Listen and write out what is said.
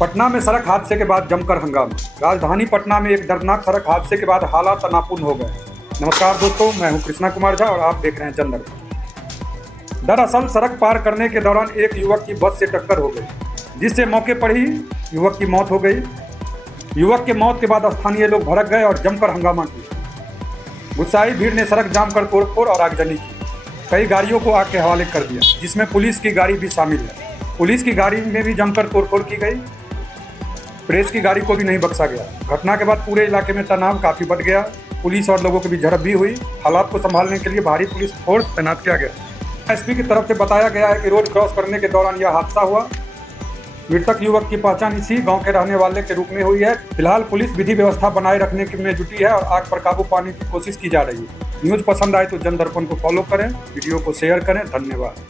पटना में सड़क हादसे के बाद जमकर हंगामा। राजधानी पटना में एक दर्दनाक सड़क हादसे के बाद हालात तनावपूर्ण हो गए। नमस्कार दोस्तों, मैं हूं कृष्णा कुमार झा और आप देख रहे हैं जनदर्पण। दरअसल सड़क पार करने के दौरान एक युवक की बस से टक्कर हो गई, जिससे मौके पर ही युवक की मौत हो गई। युवक के मौत के बाद स्थानीय लोग भड़क गए और जमकर हंगामा किया। गुस्साई भीड़ ने सड़क जाम कर तोड़फोड़ और आगजनी की। कई गाड़ियों को आग के हवाले कर दिया, जिसमें पुलिस की गाड़ी भी शामिल है। पुलिस की गाड़ी में भी जमकर तोड़फोड़ की गई। प्रेस की गाड़ी को भी नहीं बख्शा गया। घटना के बाद पूरे इलाके में तनाव काफ़ी बढ़ गया। पुलिस और लोगों के बीच झड़प भी हुई। हालात को संभालने के लिए भारी पुलिस फोर्स तैनात किया गया। एसपी की तरफ से बताया गया है कि रोड क्रॉस करने के दौरान यह हादसा हुआ। मृतक युवक की पहचान इसी गांव के रहने वाले के रूप में हुई है। फिलहाल पुलिस विधि व्यवस्था बनाए रखने में जुटी है और आग पर काबू पाने की कोशिश की जा रही है। न्यूज़ पसंद आए तो जनदर्पण को फॉलो करें, वीडियो को शेयर करें। धन्यवाद।